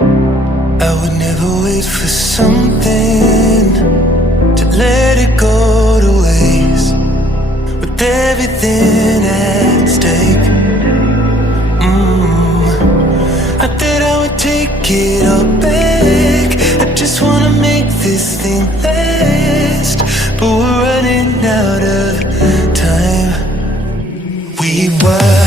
I would never wait for something to let it go to waste, with everything at stake. Not that I would take it all back, I just wanna make this thing last. But we're running out of time. We were